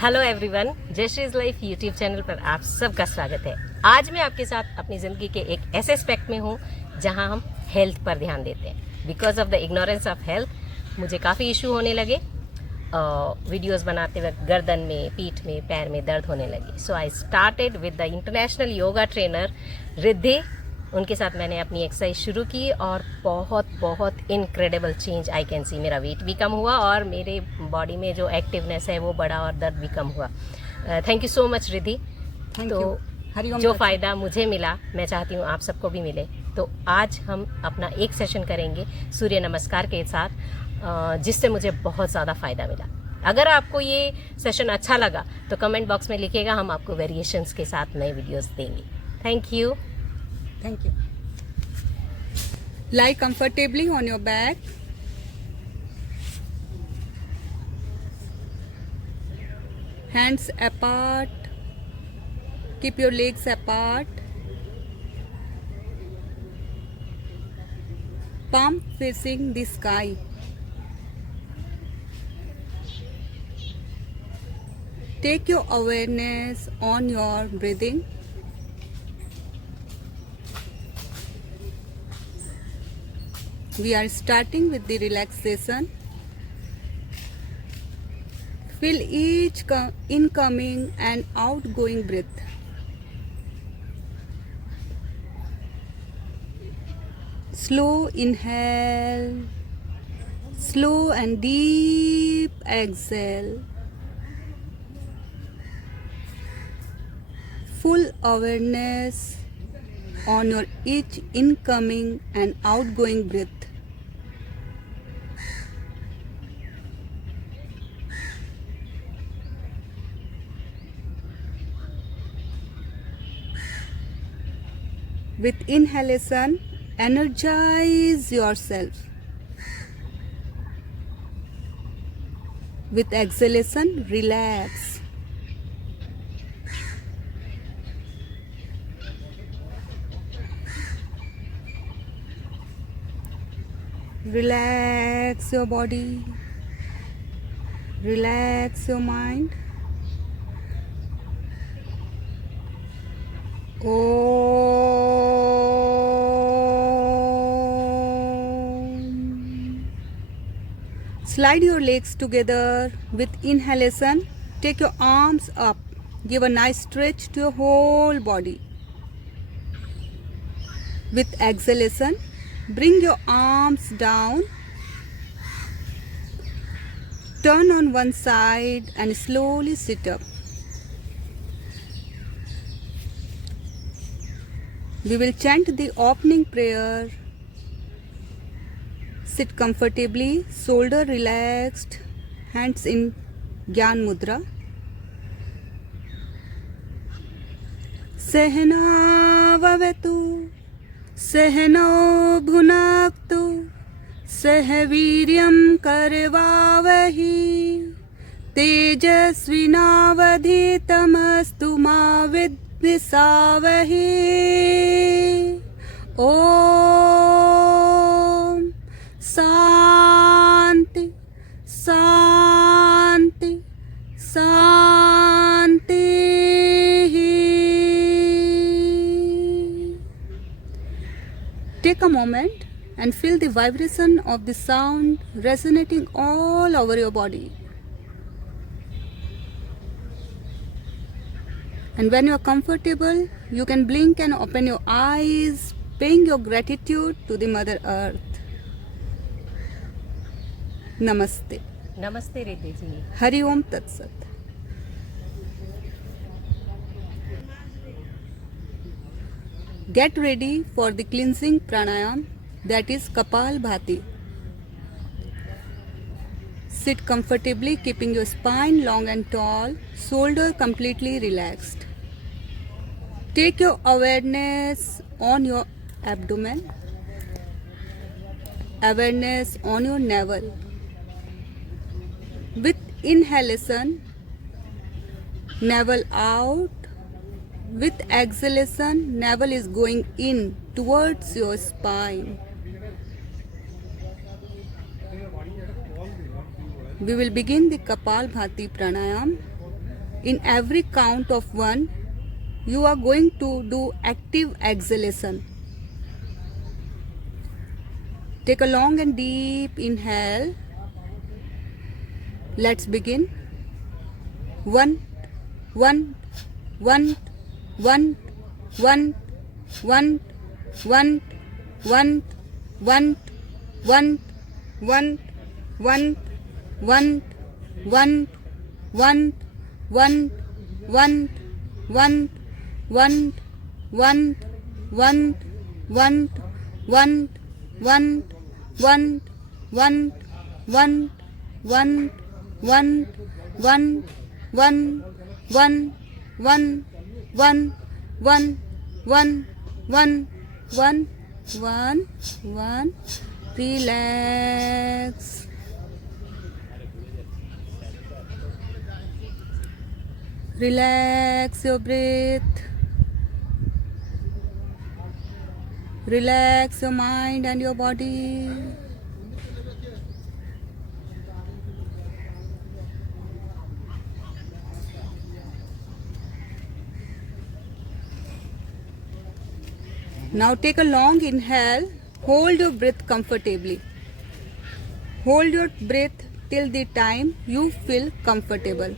Hello everyone, Jayshree's life YouTube channel पर आप सबका स्वागत है। आज मैं आपके साथ अपनी ज़िंदगी के एक ऐसे एस्पेक्ट में हूँ जहाँ हम हेल्थ पर ध्यान देते हैं। Because of the ignorance of health मुझे काफ़ी इशू होने लगे। वीडियोस बनाते वक्त गर्दन में, पीठ में, पैर में दर्द होने लगी। So I started with the international yoga trainer Riddhi. उनके साथ मैंने अपनी एक्सरसाइज शुरू की और बहुत बहुत incredible change I can see. मेरा वेट भी कम हुआ और मेरे बॉडी में जो एक्टिवनेस है वो बढ़ा और दर्द भी कम हुआ। Thank you so much Riddhi. तो जो फ़ायदा मुझे मिला मैं चाहती हूँ आप सबको भी मिले। तो आज हम अपना एक सेशन करेंगे सूर्य नमस्कार के साथ, जिससे मुझे बहुत ज़्यादा फ़ायदा मिला। अगर आपको ये सेशन अच्छा लगा तो कमेंट बॉक्स में लिखिएगा, हम आपको वेरिएशंस के साथ नए वीडियोस देंगे। Thank you. Thank you. Lie comfortably on your back. Hands apart. Keep your legs apart. Palm facing the sky. Take your awareness on your breathing. We are starting with the relaxation. Feel each incoming and outgoing breath. Slow inhale, slow and deep exhale. Full awareness on your each incoming and outgoing breath. With inhalation, energize yourself. With exhalation, relax. Relax your body. Relax your mind. Slide your legs together. With inhalation, take your arms up. Give a nice stretch to your whole body. With exhalation, bring your arms down. Turn on one side and slowly sit up. We will chant the opening prayer. Sit comfortably, shoulder relaxed, hands in Gyan Mudra. Sehna vavetu, sehno bhunaktu, sehviryam karvavahi, tejasvinavadhitamastu ma vidvisavahi. Om Shanti Shanti Shanti. Take a moment and feel the vibration of the sound resonating all over your body. And when you are comfortable, you can blink and open your eyes, paying your gratitude to the Mother Earth. नमस्ते। नमस्ते रिद्धि जी। हरि ओम तत्सत। Get ready for the cleansing pranayam, that is Kapalbhati. Sit comfortably, keeping your spine long and tall, shoulder completely relaxed. Take your awareness on your abdomen, awareness on your navel. With inhalation, navel out. With exhalation, navel is going in towards your spine. We will begin the Kapalbhati pranayam. In every count of 1, you are going to do active exhalation. Take a long and deep inhale. Let's begin. 1, 1, 1, 1, 1, 1, 1, 1, 1, 1, 1, 1, 1, 1, 1, 1, 1, 1, 1, 1, 1, 1, 1, 1, 1, 1, 1, 1, 1, 1, 1, 1, 1, 1, 1, 1, 1, 1, 1, 1. Relax. Relax your breath. Relax your mind and your body. Now take a long inhale. Hold your breath comfortably. Hold your breath till the time you feel comfortable.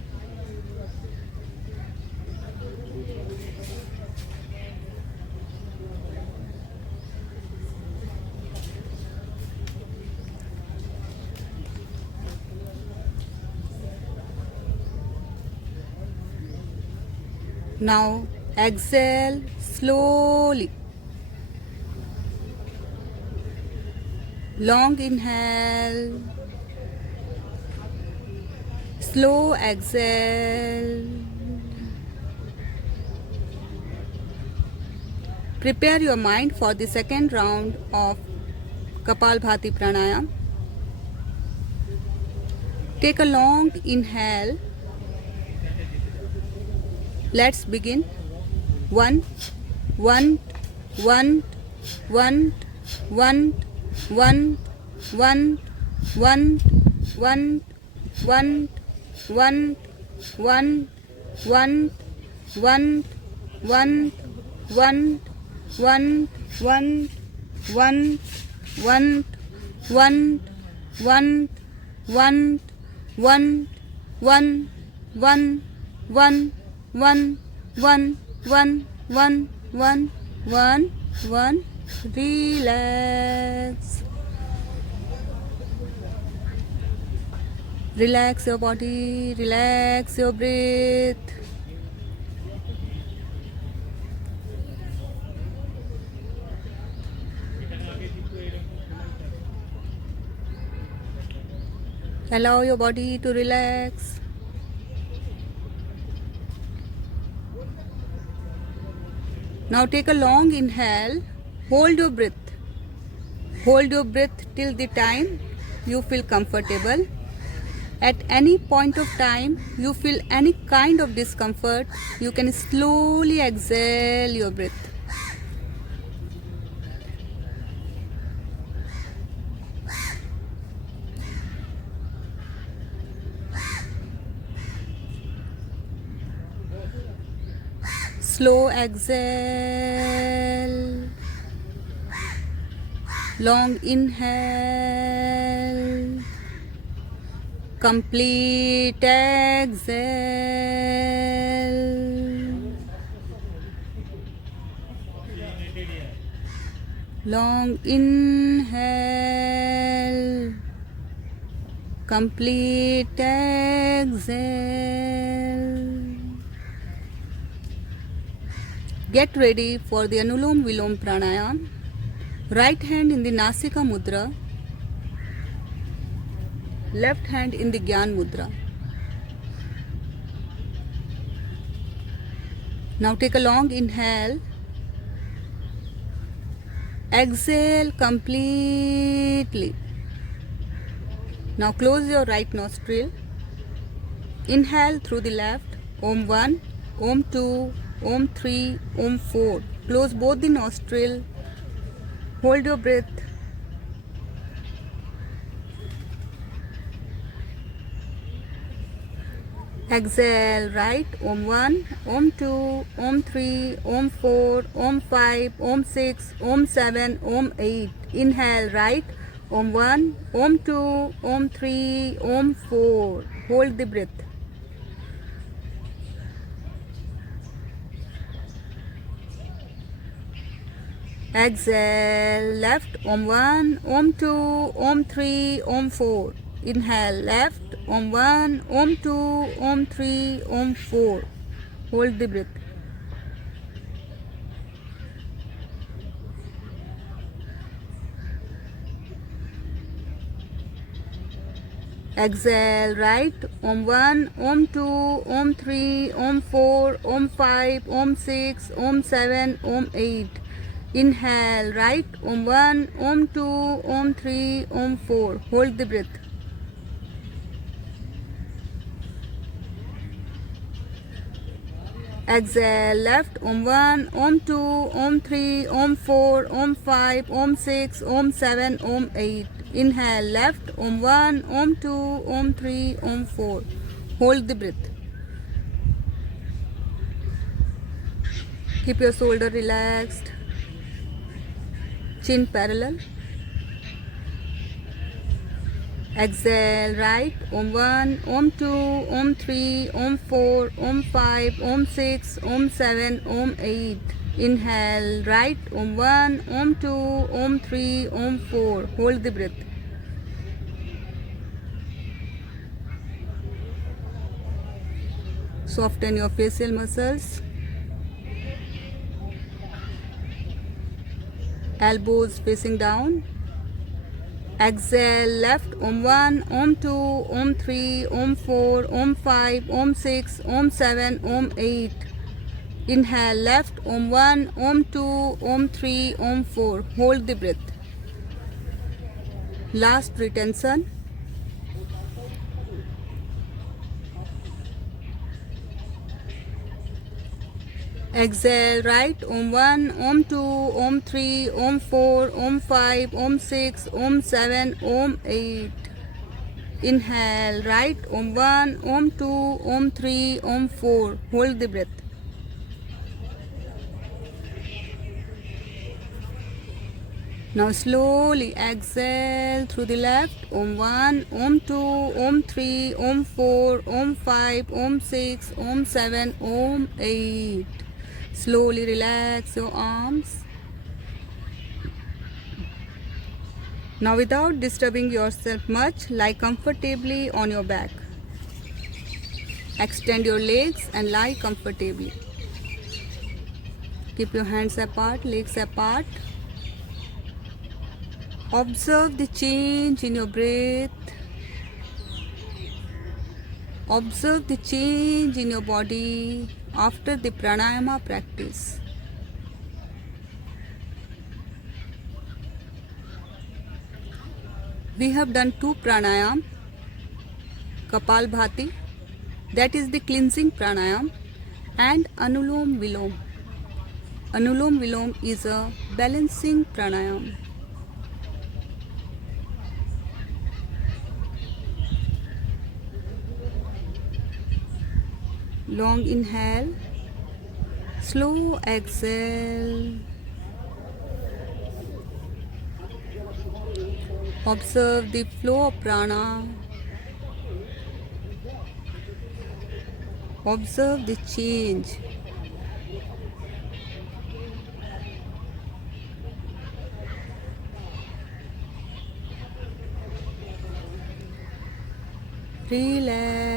Now exhale slowly. Long inhale. Slow exhale. Prepare your mind for the second round of Kapalbhati Pranayam. Take a long inhale. Let's begin. 1, 1, 1, 1, 1, 1, 1, 1, 1, 1, 1, 1, 1, 1, 1, 1, 1, 1, 1, 1, 1, 1, 1, 1, 1, 1, 1, 1, 1, 1, 1, 1, 1, 1. Relax. Relax your body, relax your breath. Allow your body to relax. Now take a long inhale. Hold your breath. Hold your breath till the time you feel comfortable. At any point of time you feel any kind of discomfort, you can slowly exhale your breath. Slow exhale. Long inhale. Complete exhale. Long inhale. Complete exhale. Get ready for the Anulom Vilom Pranayam. Right hand in the Nasika Mudra. Left hand in the Gyan Mudra. Now take a long inhale. Exhale completely. Now close your right nostril. Inhale through the left. Om 1, Om 2, Om 3, Om 4. Close both the nostril. Hold your breath. Exhale, right. Om 1, Om 2, Om 3, Om 4, Om 5, Om 6, Om 7, Om 8. Inhale, right. Om 1, Om 2, Om 3, Om 4. Hold the breath. Exhale, left. Om 1, Om 2, Om 3, Om 4. Inhale, left. Om 1, Om 2, Om 3, Om 4. Hold the breath. Exhale, right. Om 1, Om 2, Om 3, Om 4, Om 5, Om 6, Om 7, Om 8. Inhale, right. Om 1, Om 2, Om 3, Om 4. Hold the breath. Exhale, left. Om 1, Om 2, Om 3, Om 4, Om 5, Om 6, Om 7, Om 8. Inhale, left. Om 1, Om 2, Om 3, Om 4. Hold the breath. Keep your shoulder relaxed. Chin parallel. Exhale, right. Om 1, Om 2, Om 3, Om 4, Om 5, Om 6, Om 7, Om 8. Inhale, right. Om 1, Om 2, Om 3, Om 4. Hold the breath. Soften your facial muscles. Elbows facing down. Exhale, left. Om 1, Om 2, Om 3, Om 4, Om 5, Om 6, Om 7, Om 8. Inhale, left. Om 1, Om 2, Om 3, Om 4. Hold the breath. Last retention. Exhale, right. Om 1, Om 2, Om 3, Om 4, Om 5, Om 6, Om 7, Om 8. Inhale, right. Om 1, Om 2, Om 3, Om 4. Hold the breath. Now slowly exhale through the left. Om 1, Om 2, Om 3, Om 4, Om 5, Om 6, Om 7, Om 8. Slowly relax your arms. Now without disturbing yourself much, lie comfortably on your back. Extend your legs and lie comfortably. Keep your hands apart, legs apart. Observe the change in your breath. Observe the change in your body after the pranayama practice. We have done 2 pranayam. Kapalbhati, that is the cleansing pranayam, and Anulom Vilom. Anulom Vilom is a balancing pranayam. Long inhale, slow exhale. Observe the flow of prana. Observe the change. Relax.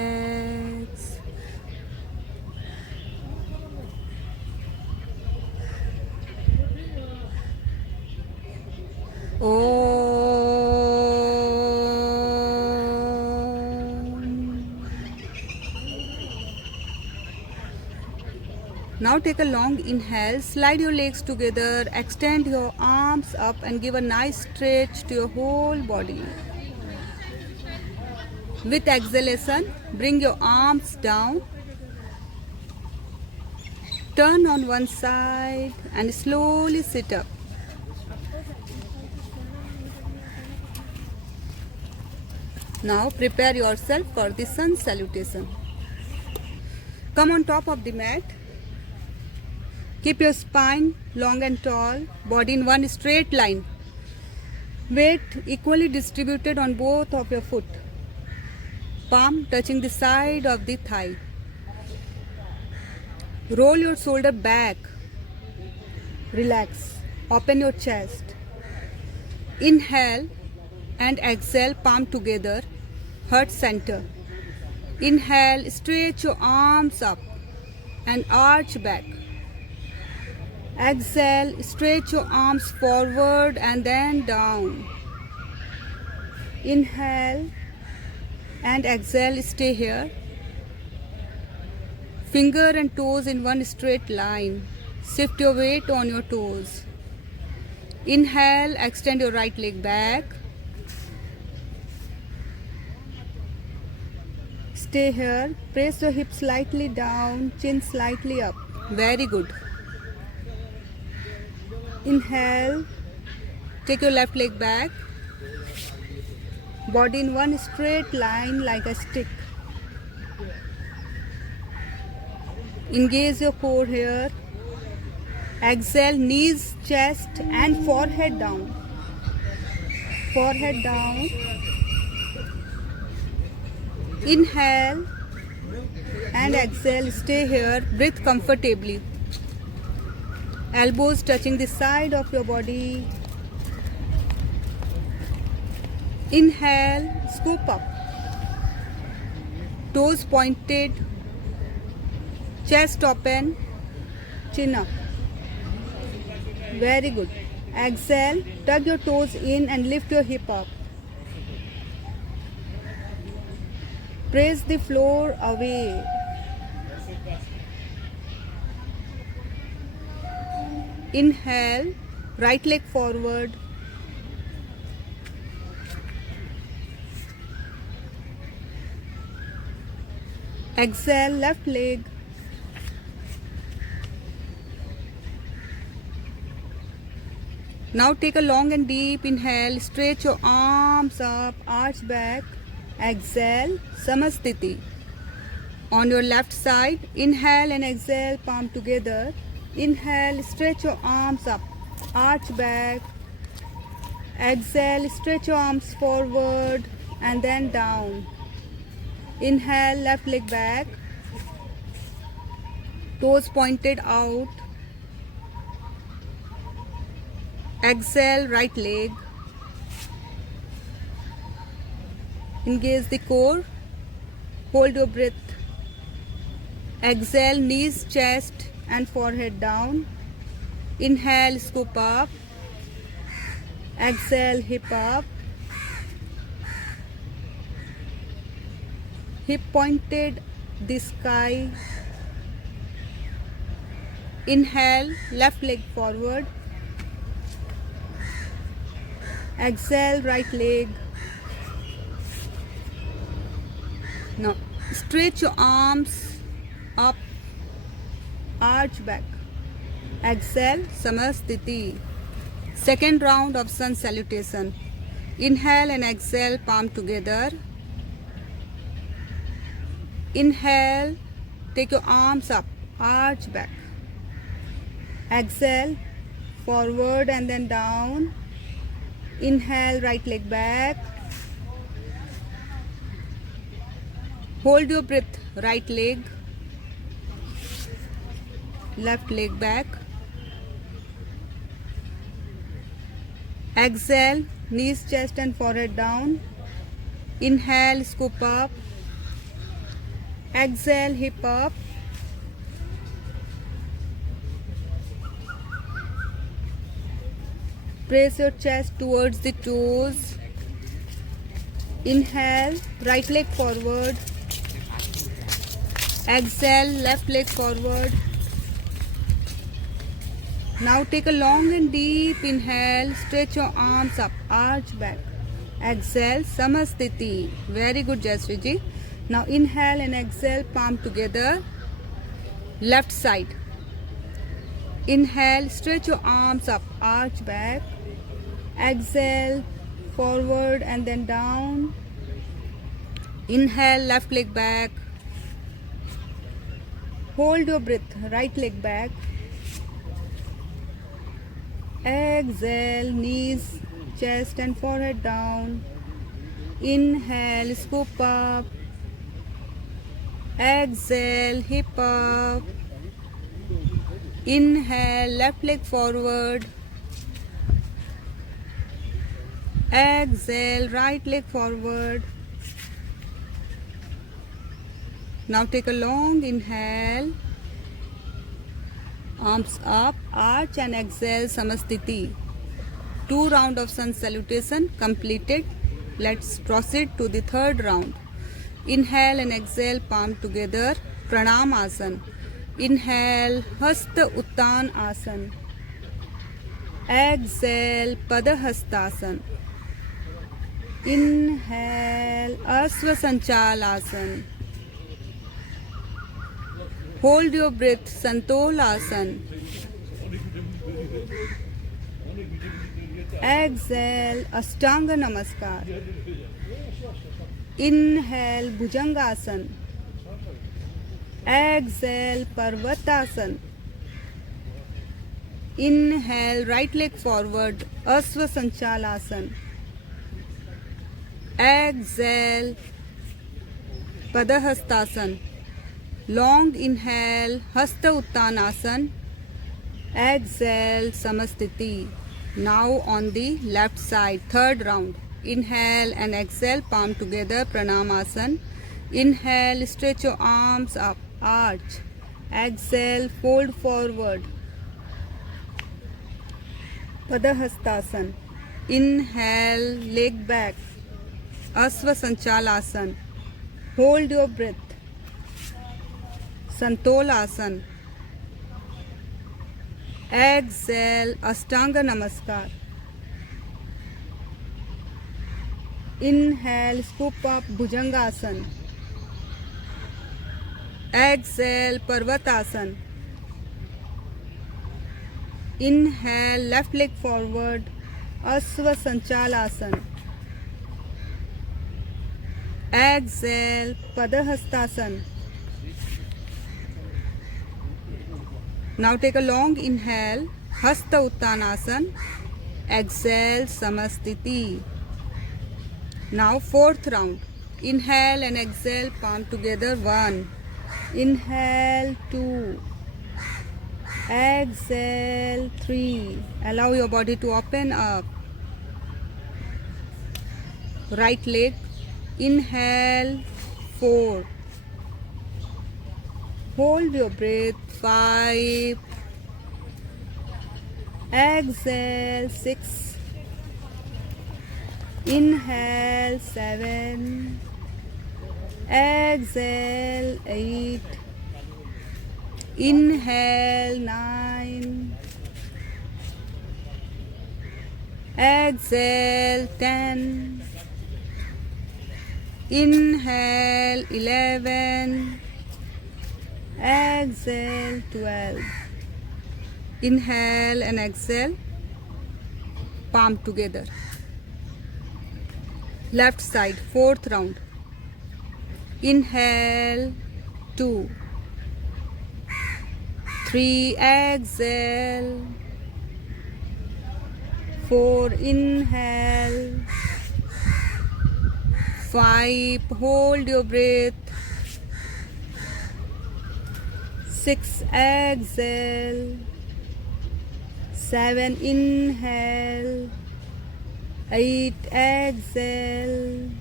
Now take a long inhale, slide your legs together, extend your arms up and give a nice stretch to your whole body. With exhalation, bring your arms down, turn on one side and slowly sit up. Now prepare yourself for the sun salutation. Come on top of the mat. Keep your spine long and tall, body in one straight line. Weight equally distributed on both of your foot. Palm touching the side of the thigh. Roll your shoulder back. Relax. Open your chest. Inhale and exhale, palm together, heart center. Inhale, stretch your arms up and arch back. Exhale, stretch your arms forward and then down. Inhale and exhale, stay here. Finger and toes in one straight line. Shift your weight on your toes. Inhale, extend your right leg back. Stay here. Press your hips slightly down, chin slightly up. Very good. Inhale. Take your left leg back. Body in one straight line like a stick. Engage your core here. Exhale, knees, chest and forehead down. Forehead down. Inhale and exhale, stay here, breathe comfortably. Elbows touching the side of your body. Inhale, scoop up. Toes pointed, chest open, chin up. Very good. Exhale, tug your toes in and lift your hip up. Press the floor away. Inhale, right leg forward. Exhale, left leg. Now take a long and deep inhale. Stretch your arms up, arch back. Exhale, Samasthiti. On your left side, inhale and exhale, palm together. Inhale, stretch your arms up, arch back. Exhale, stretch your arms forward and then down. Inhale, left leg back. Toes pointed out. Exhale, right leg. Engage the core. Hold your breath. Exhale, knees, chest and forehead down. Inhale, scoop up. Exhale, hip up. Hip pointed the sky. Inhale, left leg forward. Exhale, right leg. Now stretch your arms up, arch back. Exhale, Samasthiti. Second round of sun salutation. Inhale and exhale, palm together. Inhale, take your arms up, arch back. Exhale, forward and then down. Inhale, right leg back. Hold your breath, right leg. Left leg back. Exhale, knees, chest and forehead down. Inhale, scoop up. Exhale, hip up. Press your chest towards the toes. Inhale, right leg forward. Exhale, left leg forward. Now take a long and deep inhale. Stretch your arms up, arch back. Exhale, Samasthiti. Very good, Jayashree ji. Now inhale and exhale, palm together. Left side. Inhale, stretch your arms up, arch back. Exhale, forward and then down. Inhale, left leg back. Hold your breath. Right leg back. Exhale, knees, chest and forehead down. Inhale, scoop up. Exhale, hip up. Inhale, left leg forward. Exhale, right leg forward. Now take a long inhale. Arms up, arch and exhale, Samastiti. 2 rounds of sun salutation completed. Let's proceed to the third round. Inhale and exhale, palm together, Pranam Asana. Inhale, Hasta Uttan Asana. Exhale, Padahastasana. Inhale, Asvasanchal Asana. Hold your breath, Santol Asana. Exhale, Ashtanga Namaskar. Inhale, Bhujangasana. Exhale, Parvatasana. Inhale, right leg forward, Asvasanchalasana. Exhale, Padahastasana. Long inhale, Hasta Uttanasana. Exhale, Samastiti. Now on the left side, third round. Inhale and exhale, palm together, Pranamasana. Inhale, stretch your arms up, arch. Exhale, fold forward, Padahastasana. Inhale, leg back, Asvasanchalasana. Hold your breath, Santolasana. Exhale, Ashtanga Namaskar. Inhale, scoop up, Bhujangasana. Exhale, Parvatasana. Inhale, left leg forward, Asvasanchalasana. Exhale, Padahastasana. Now take a long inhale, Hasta Uttanasana. Exhale, Samastiti. Now fourth round. Inhale and exhale, palm together, 1. Inhale, 2. Exhale, 3. Allow your body to open up. Right leg. Inhale, 4. Hold your breath, 5. Exhale, 6. Inhale, 7. Exhale, 8. Inhale, 9. Exhale, 10. Inhale, 11. Exhale, 12. Inhale and exhale, palm together. Left side, fourth round. Inhale, 2. 3, exhale. 4, inhale. 5, hold your breath. 6, exhale. 7, inhale. 8, exhale.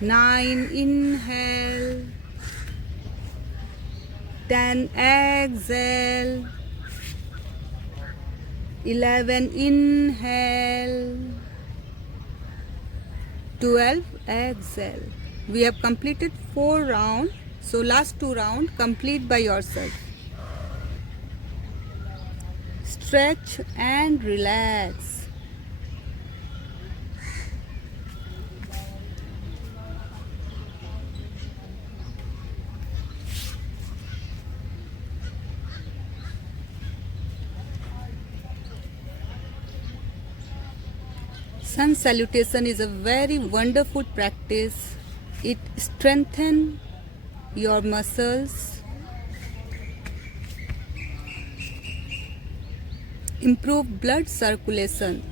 9, inhale. 10, exhale. 11, inhale. 12, exhale. We have completed 4 rounds. So last 2 rounds complete by yourself. Stretch and relax. Sun salutation is a very wonderful practice. It strengthens your muscles, improve blood circulation.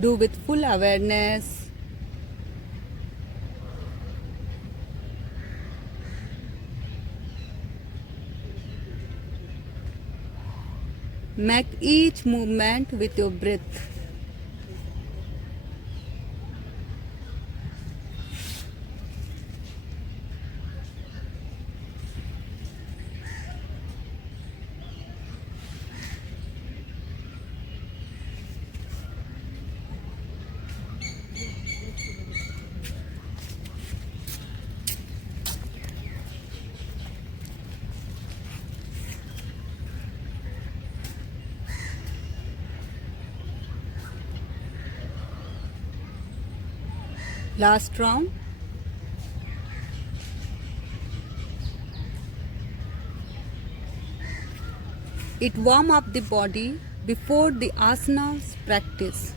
Do with full awareness. Make each movement with your breath. Last round. It warm up the body before the asanas practice.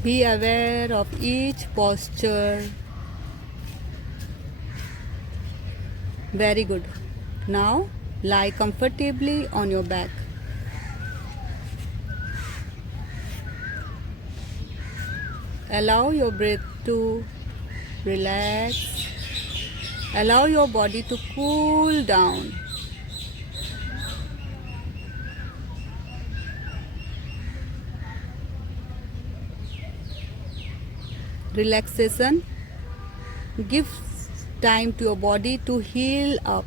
Be aware of each posture. Very good. Now lie comfortably on your back. Allow your breath to relax. Allow your body to cool down. Relaxation gives time to your body to heal up.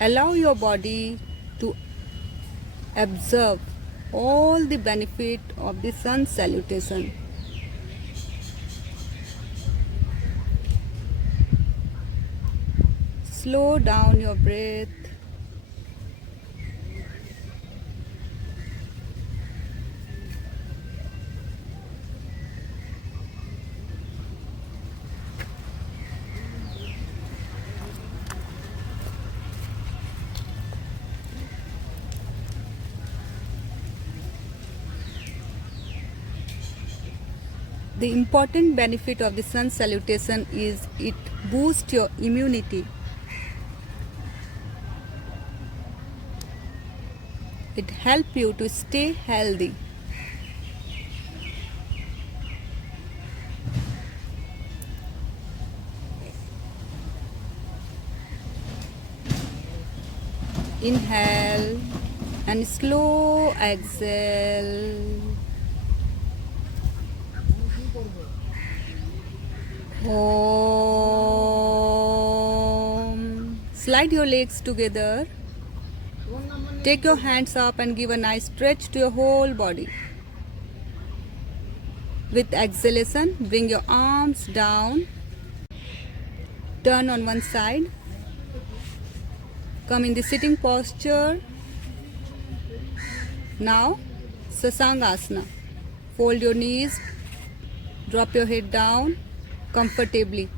Allow your body to observe all the benefit of the sun salutation. Slow down your breath. The important benefit of the sun salutation is it boosts your immunity. It helps you to stay healthy. Inhale and slow exhale. Om. Slide your legs together. Take your hands up and give a nice stretch to your whole body. With exhalation, bring your arms down. Turn on one side. Come in the sitting posture. Now, Sasangasana. Fold your knees. Drop your head down comfortably.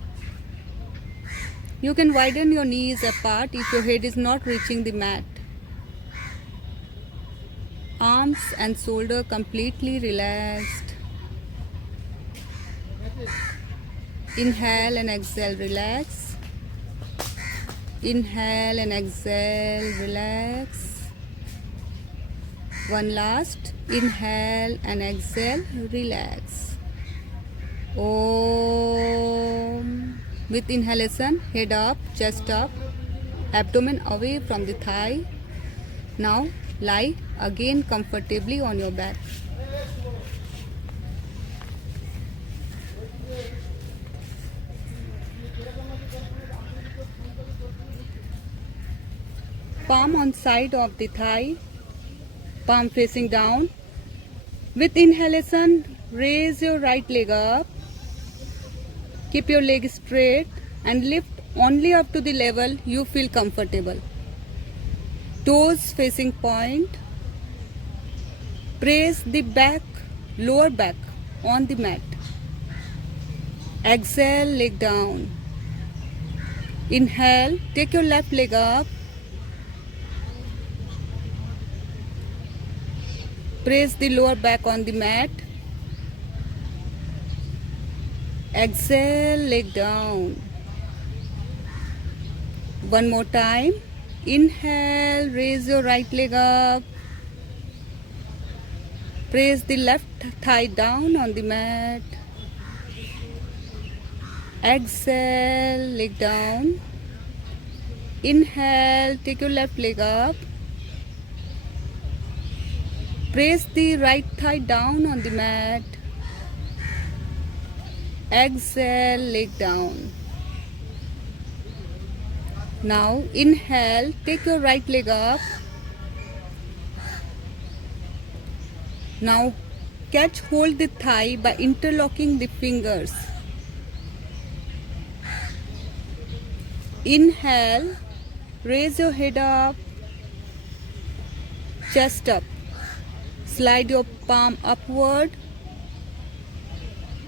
You can widen your knees apart if your head is not reaching the mat. Arms and shoulder completely relaxed. Inhale and exhale, relax. Inhale and exhale, relax. One last. Inhale and exhale, relax. Om. With inhalation, head up, chest up, abdomen away from the thigh. Now lie again comfortably on your back. Palm on side of the thigh, palm facing down. With inhalation, raise your right leg up. Keep your leg straight and lift only up to the level you feel comfortable. Toes facing point. Press the back, lower back on the mat. Exhale, leg down. Inhale, take your left leg up. Press the lower back on the mat. Exhale, leg down. One more time. Inhale, raise your right leg up. Press the left thigh down on the mat. Exhale, leg down. Inhale, take your left leg up. Press the right thigh down on the mat. Exhale, leg down. Now inhale, take your right leg up. Now catch hold the thigh by interlocking the fingers. Inhale, raise your head up, chest up. Slide your palm upward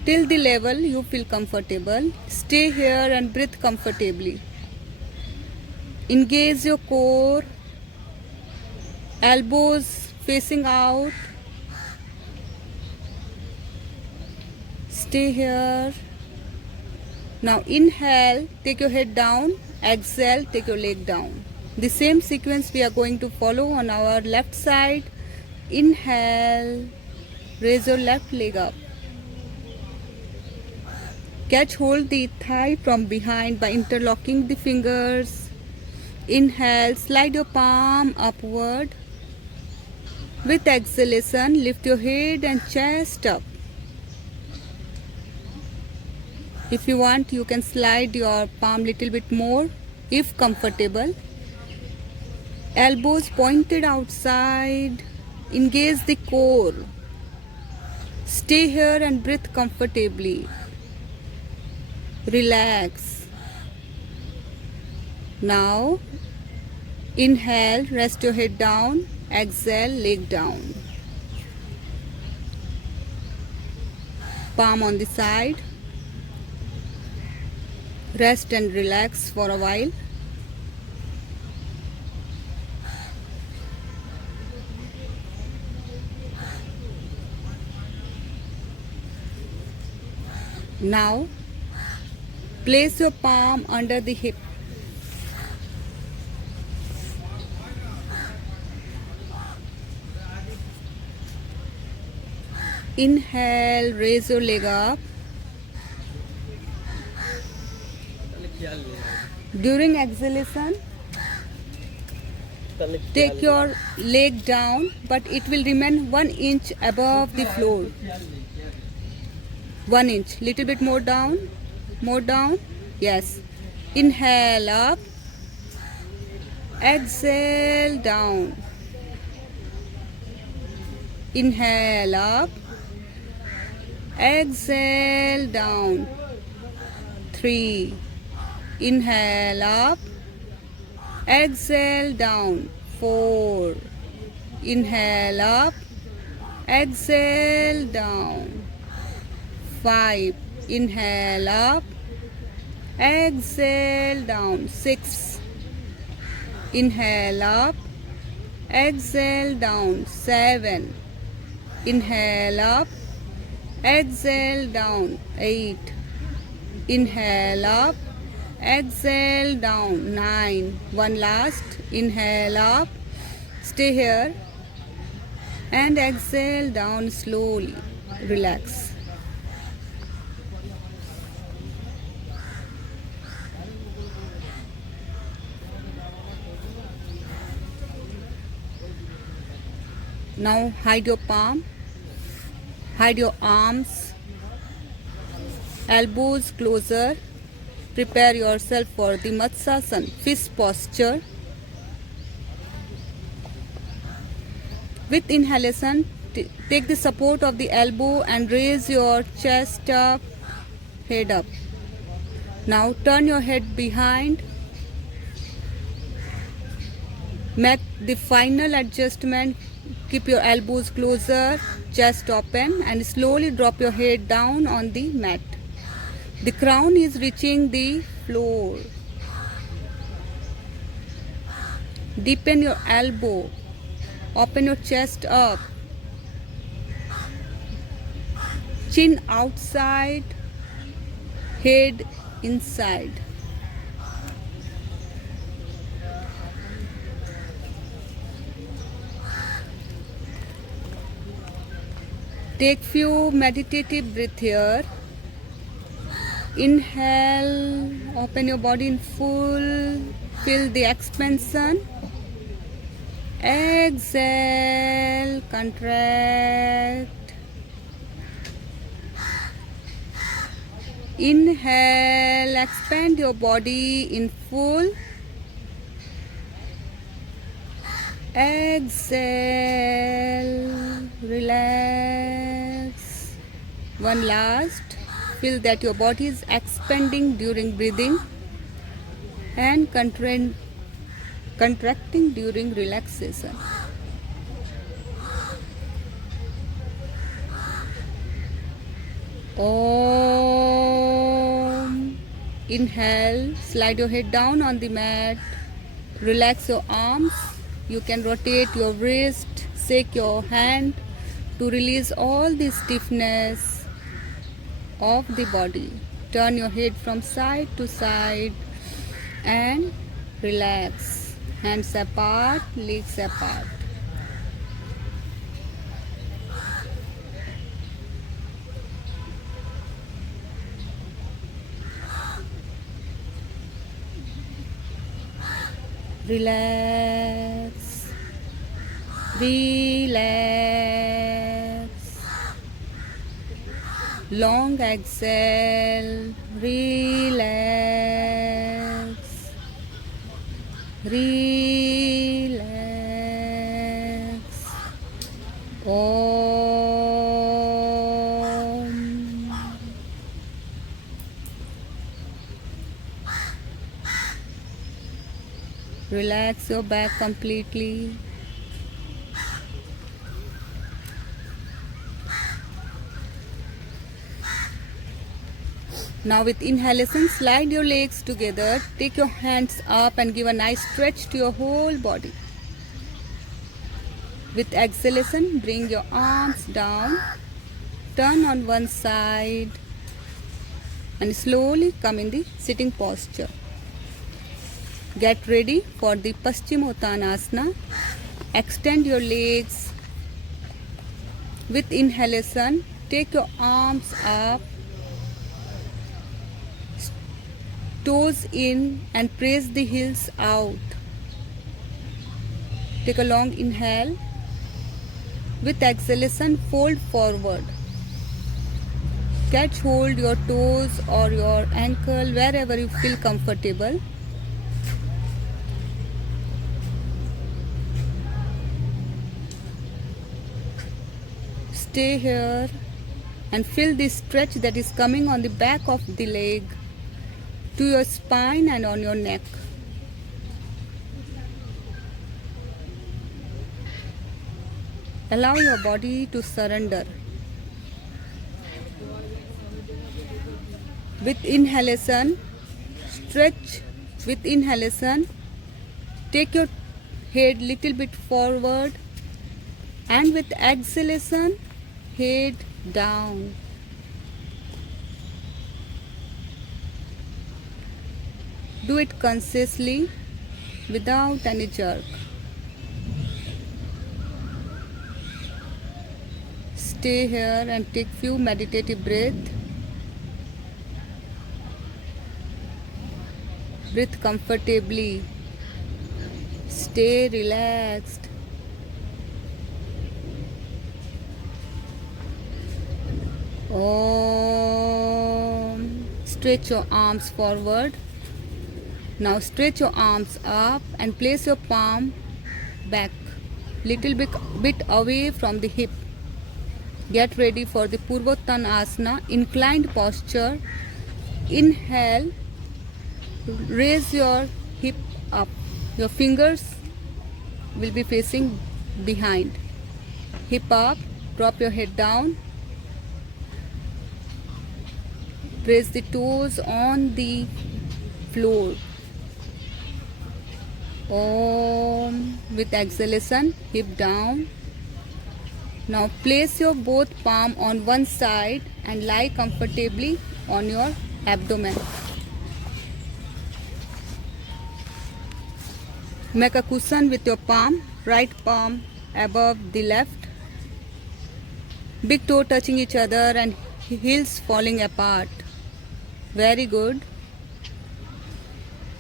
till the level you feel comfortable. Stay here and breathe comfortably. Engage your core, elbows facing out. Stay here. Now inhale, take your head down. Exhale, take your leg down. The same sequence we are going to follow on our left side. Inhale, raise your left leg up. Catch hold the thigh from behind by interlocking the fingers. Inhale, slide your palm upward. With exhalation, lift your head and chest up. If you want, you can slide your palm little bit more if comfortable. Elbows pointed outside. Engage the core. Stay here and breathe comfortably. Relax. Now, inhale, rest your head down. Exhale, leg down. Palm on the side. Rest and relax for a while. Now, place your palm under the hip. Inhale, raise your leg up. During exhalation, take your leg down, but it will remain 1 inch above the floor. 1 inch, little bit more down, yes. Inhale up, exhale down. Inhale up, exhale down. 3. Inhale up, exhale down. 4. Inhale up, exhale down. 5. Inhale up, exhale down. 6. Inhale up, exhale down. 7. Inhale up, exhale down. 8. Inhale up, exhale down. 9. One last. Inhale up, stay here and exhale down slowly. Relax. Now hide your palm, hide your arms, elbows closer. Prepare yourself for the Matsasana, fist posture. With inhalation, take the support of the elbow and raise your chest up, head up. Now turn your head behind. Make the final adjustment. Keep your elbows closer, chest open, and slowly drop your head down on the mat. The crown is reaching the floor. Deepen your elbow. Open your chest up. Chin outside, head inside. Take few meditative breath here. Inhale, open your body in full, feel the expansion. Exhale, contract. Inhale, expand your body in full. Exhale, relax. One last. Feel that your body is expanding during breathing and contracting during relaxation. Om. Inhale, slide your head down on the mat. Relax your arms. You can rotate your wrist, shake your hand to release all the stiffness of the body. Turn your head from side to side and relax. Hands apart, legs apart. Relax. Relax. Long exhale. Relax. Relax. Om. Relax your back completely. Now with inhalation, slide your legs together. Take your hands up and give a nice stretch to your whole body. With exhalation, bring your arms down. Turn on one side and slowly come in the sitting posture. Get ready for the Paschimottanasana. Extend your legs. With inhalation, take your arms up, toes in and press the heels out. Take a long inhale. With exhalation, fold forward. Catch hold your toes or your ankle wherever you feel comfortable. Stay here and feel the stretch that is coming on the back of the leg to your spine and on your neck. Allow your body to surrender. With inhalation, stretch. With inhalation, take your head little bit forward, and with exhalation, head down. Do it consciously without any jerk. Stay here and take few meditative breaths. Breathe comfortably. Stay relaxed. Om. Stretch your arms forward. Now stretch your arms up and place your palm back, little bit away from the hip. Get ready for the Purvottanasana, inclined posture. Inhale, raise your hip up. Your fingers will be facing behind. Hip up, drop your head down. Press the toes on the floor. Om. With exhalation, hip down. Now place your both palm on one side and lie comfortably on your abdomen. Make a cushion with your palm, right palm above the left. Big toe touching each other and heels falling apart. Very good.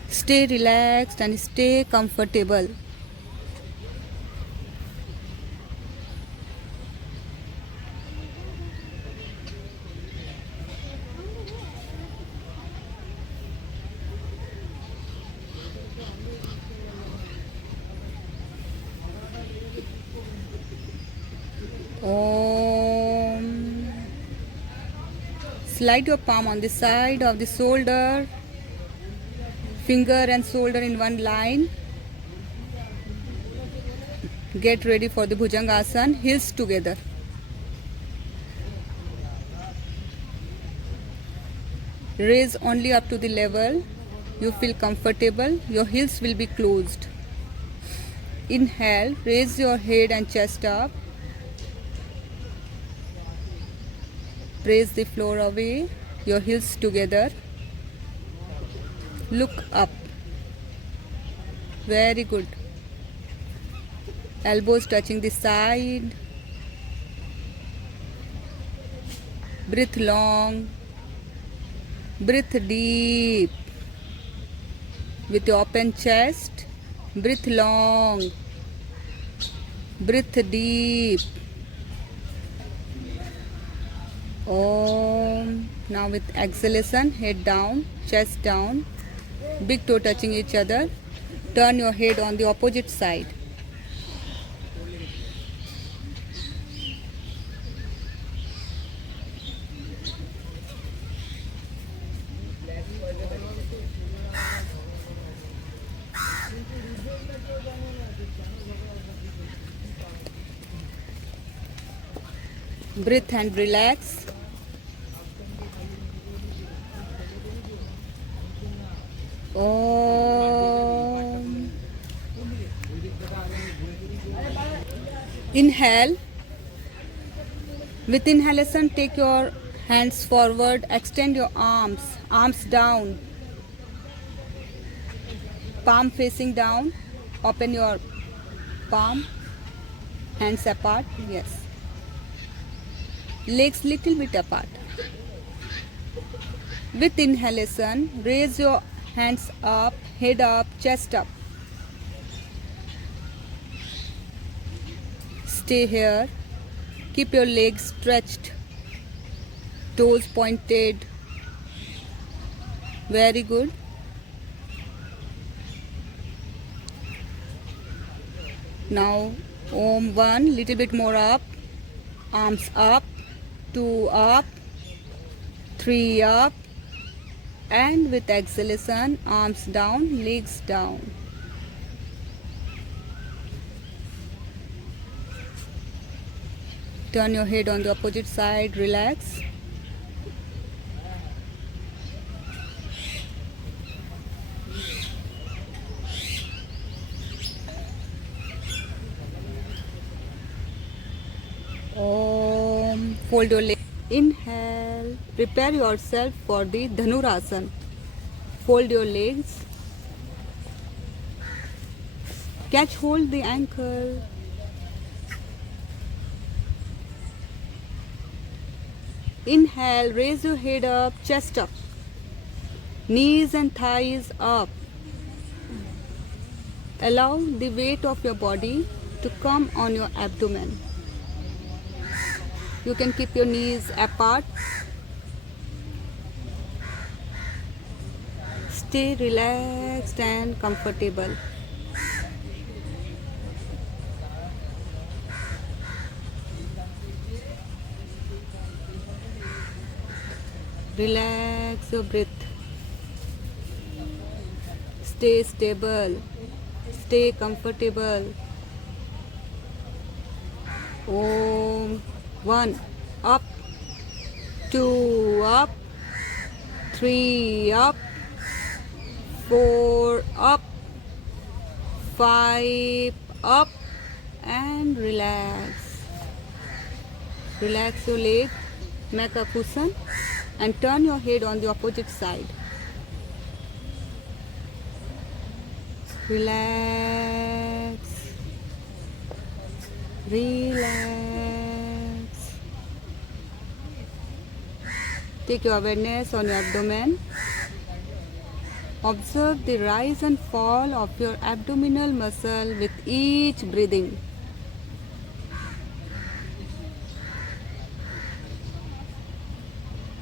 Stay relaxed and stay comfortable. Om. Slide your palm on the side of the shoulder, finger and shoulder in one line. Get ready for the Bhujangasana, heels together. Raise only up to the level you feel comfortable. Your heels will be closed. Inhale, raise your head and chest up. Press the floor away, your heels together. Look up. Very good. Elbows touching the side. Breathe long. Breathe deep. With your open chest, breathe long. Breathe deep. Om. Now with exhalation, head down, chest down, big toe touching each other. Turn your head on the opposite side. Breathe and relax. Om. Inhale. With inhalation, take your hands forward, extend your arms down, palm facing down. Open your palm, hands apart. Yes. Legs little bit apart. With inhalation, raise your hands up, head up, chest up. Stay here. Keep your legs stretched, toes pointed. Very good. Now Om 1, little bit more up, arms up, 2 up, 3 up, and with exhalation, arms down, legs down. Turn your head on the opposite side, relax. Om. Fold your legs. Inhale. Prepare yourself for the Dhanurasana. Fold your legs. Catch hold the ankle. Inhale, raise your head up, chest up. Knees and thighs up. Allow the weight of your body to come on your abdomen. You can keep your knees apart. Stay relaxed and comfortable. Relax your breath. Stay stable. Stay comfortable. Om. 1 up, 2 up, 3 up, 4 up, 5 up, and relax. Relax your leg, make a cushion, and turn your head on the opposite side. Relax. Relax. Take your awareness on your abdomen. Observe the rise and fall of your abdominal muscle with each breathing.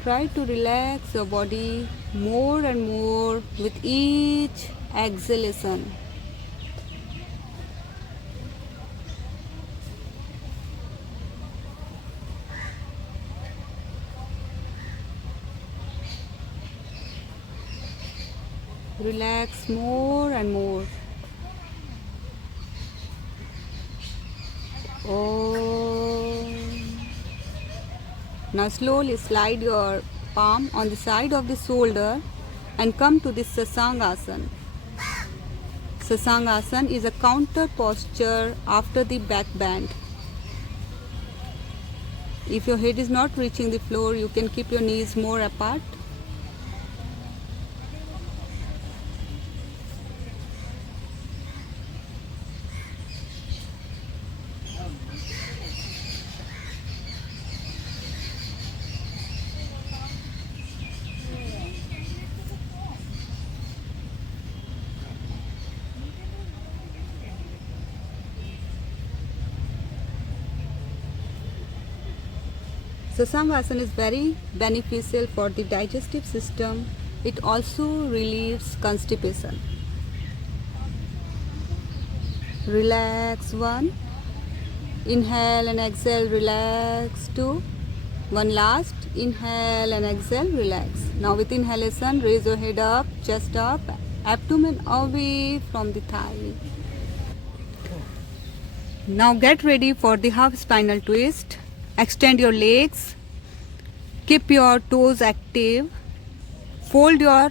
Try to relax your body more and more with each exhalation. Relax more and more. Oh. Now slowly slide your palm on the side of the shoulder and come to this Sasangasana. Sasangasana is a counter posture after the back bend. If your head is not reaching the floor, you can keep your knees more apart. Sasangasana is very beneficial for the digestive system. It also relieves constipation. Relax 1. Inhale and exhale, relax 2. One last. Inhale and exhale, relax. Now with inhalation, raise your head up, chest up, abdomen away from the thigh. Now get ready for the half spinal twist. Extend your legs. Keep your toes active. Fold your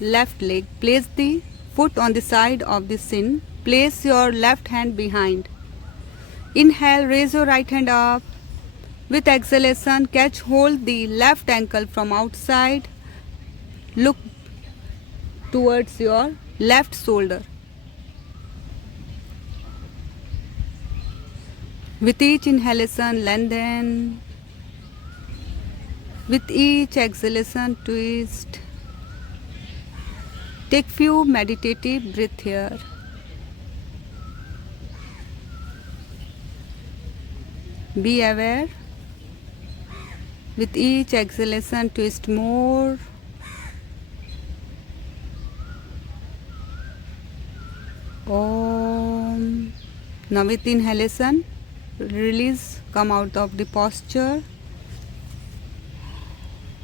left leg. Place the foot on the side of the shin. Place your left hand behind. Inhale, raise your right hand up. With exhalation, catch hold the left ankle from outside. Look towards your left shoulder. With each inhalation, lengthen. With each exhalation, twist. Take few meditative breaths here. Be aware. With each exhalation, twist more. Om. Now with inhalation, release, come out of the posture.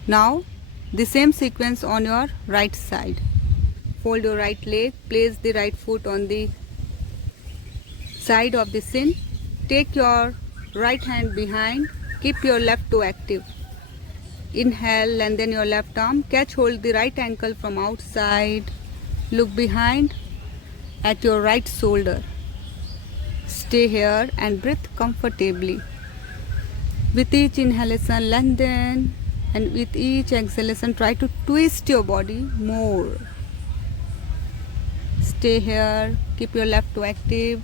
Now the same sequence on your right side. Fold your right leg, place the right foot on the side of the shin. Take your right hand behind, keep your left toe active. Inhale, lengthen your left arm, catch hold the right ankle from outside. Look behind at your right shoulder. Stay here and breathe comfortably. With each inhalation, lengthen, and with each exhalation, try to twist your body more. Stay here, keep your left toe active.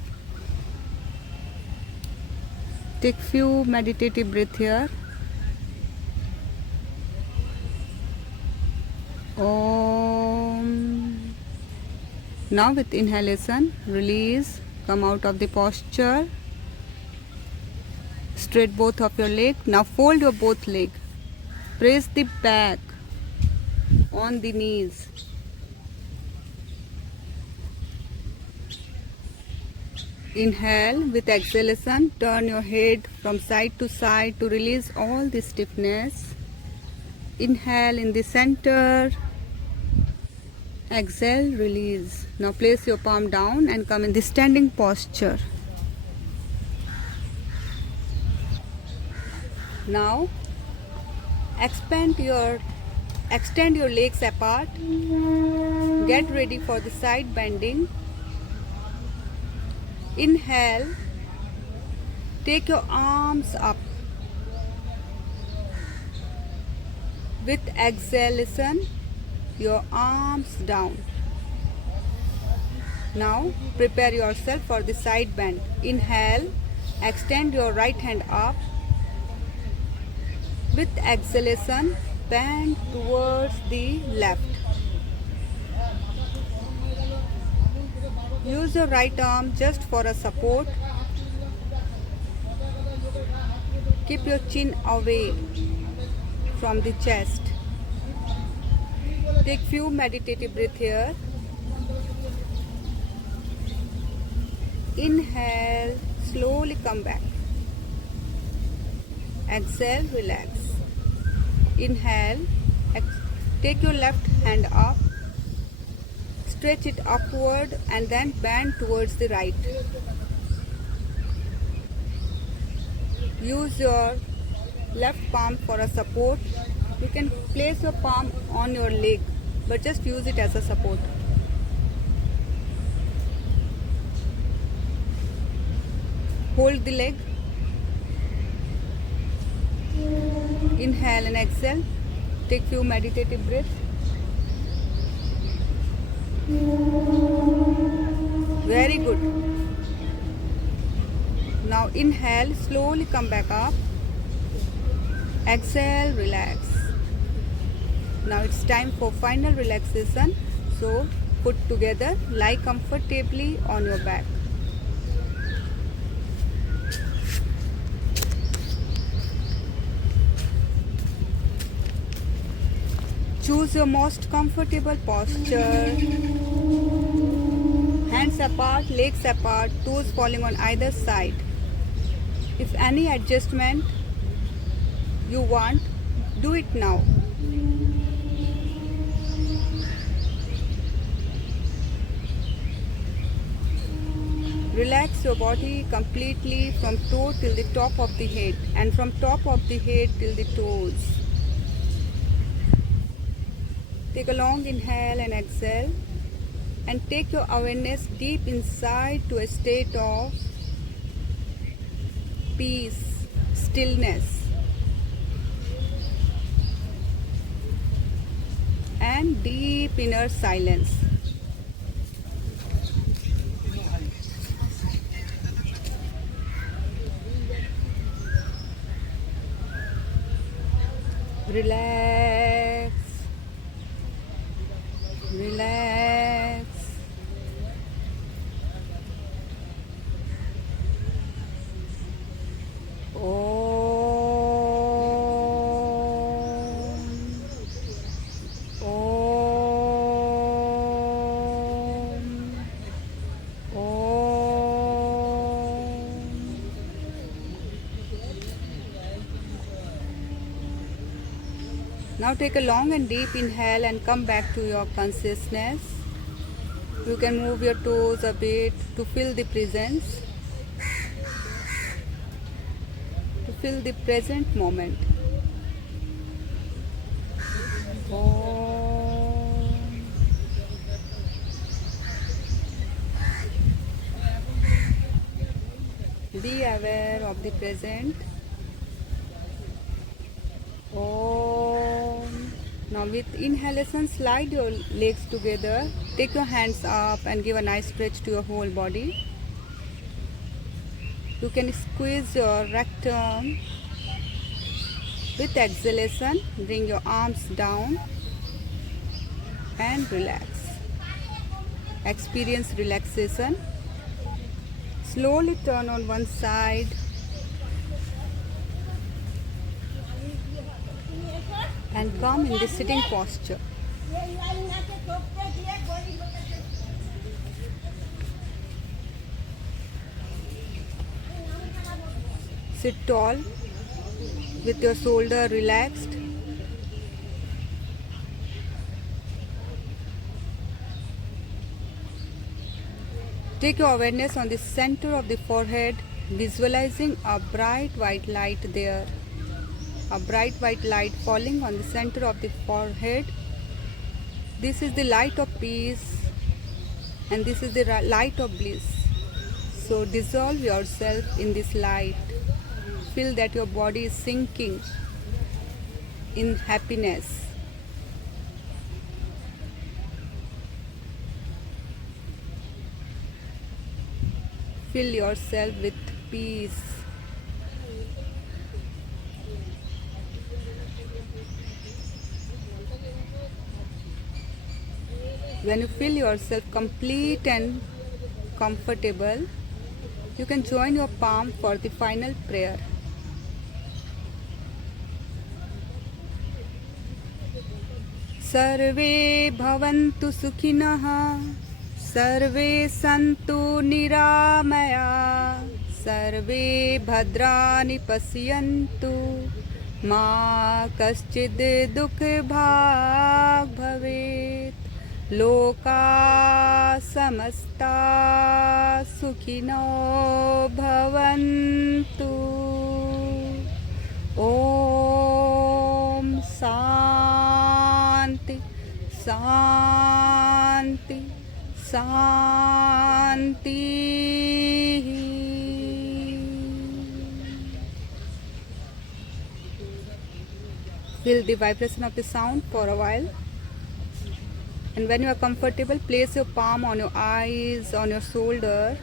Take few meditative breaths here. Om. Now with inhalation, release, come out of the posture. Straight both of your leg. Now fold your both leg. Press the back on the knees. Inhale with exhalation. Turn your head from side to side to release all the stiffness. Inhale in the center. Exhale, release. Now place your palm down and come in the standing posture. Now extend your legs apart. Get ready for the side bending. Inhale. Take your arms up. With exhalation, your arms down. Now prepare yourself for the side bend. Inhale, extend your right hand up. With exhalation, bend towards the left. Use your right arm just for a support. Keep your chin away from the chest. Take few meditative breaths here. Inhale, slowly come back. Exhale, relax. Inhale, take your left hand up. Stretch it upward and then bend towards the right. Use your left palm for a support. You can place your palm on your leg, but just use it as a support. Hold the leg. Inhale and exhale. Take few meditative breaths. Very good. Now inhale, slowly come back up. Exhale, relax. Now it's time for final relaxation. So put together, lie comfortably on your back. Choose your most comfortable posture. Hands apart, legs apart, toes falling on either side. If any adjustment you want, do it now. Relax your body completely from toe till the top of the head and from top of the head till the toes. Take a long inhale and exhale and take your awareness deep inside to a state of peace, stillness, and deep inner silence. Relax, relax. Now take a long and deep inhale and come back to your consciousness. You can move your toes a bit to feel the presence, to feel the present moment. Be aware of the present. Now with inhalation, slide your legs together. Take your hands up and give a nice stretch to your whole body. You can squeeze your rectum. With exhalation, bring your arms down and relax. Experience relaxation. Slowly turn on one side. Come in the sitting posture. Sit tall with your shoulder relaxed. Take your awareness on the center of the forehead, visualizing a bright white light there. A bright white light falling on the center of the forehead. This is the light of peace and this is the light of bliss. So dissolve yourself in this light. Feel that your body is sinking in happiness. Fill yourself with peace. When you feel yourself complete and comfortable, you can join your palm for the final prayer. सर्वे भवन्तु सुखिनः, सर्वे सन्तु निरामया, सर्वे भद्राणि पश्यन्तु, मा कश्चिद् दुःखभाग् भवेत्, लोका समस्ता सुखिनो भवन्तु। ओम शांति शांति शांति। Feel the vibration of the sound for a while. And when you are comfortable, place your palm on your eyes, on your shoulder,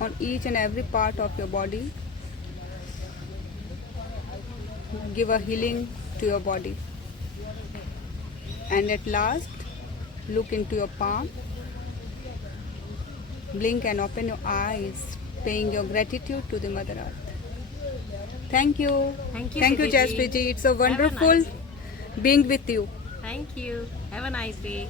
on each and every part of your body. Give a healing to your body. And at last, look into your palm. Blink and open your eyes, paying your gratitude to the Mother Earth. Thank you. Thank you, Thank you, Didi. Jaspreet ji. It's a Have a wonderful nice being with you. Thank you. Have a nice day.